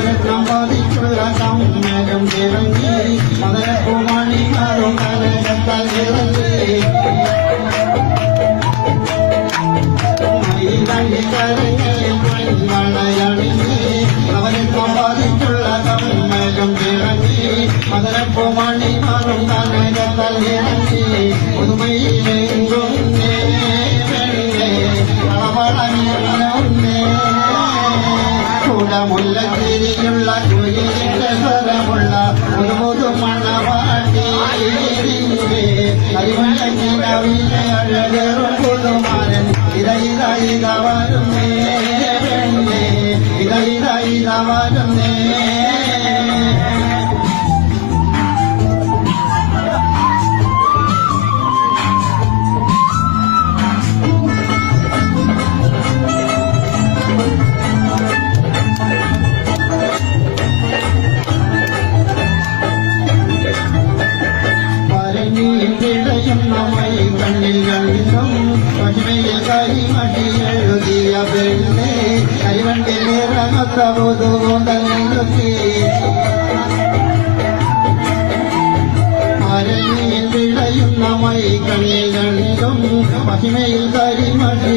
അവരെ സമ്പാദിച്ചുള്ള കമ്മകം തിറങ്ങി മദനപ്പൂമണി മാറും കനകത്താൽ ഇറങ്ങി കരങ്ങളിൽ മൺവളയണിഞ്ഞ് അവരെ സമ്പാദിച്ചുള്ള കമ്മകം തിറങ്ങി മദനപ്പൂമണി മാറും കനകത്താൽ ഇറങ്ങി പുതുമയിലെങ്കുന്നേ വെണ്ണേ വളവളഞ്ഞൊന്നേ മുല്ലത്തിരിയുള്ള കുയിലിന്റെ സ്വരമുള്ള ഒരു മുതുമണവാട്ടി കരിമലങ്ങിനവിലെ അഴകേറും പുതുമാരൻ ഇതവാരുന്നേ പെണ്ണേ ഇതവാരുന്നേ കണ്ണിൽ കണ്ടിട്ടും പശ്മയിൽ കരിമടി എഴുതിയ പെണ്ണെ കരിവണ്ടിലിറങ്ങത്ത പൊതുകൊണ്ടി അരങ്ങിയിൽ വിളയുന്ന മൈ കണ്ണിൽ കണ്ടിട്ടും പശ്മയിൽ കരിമടി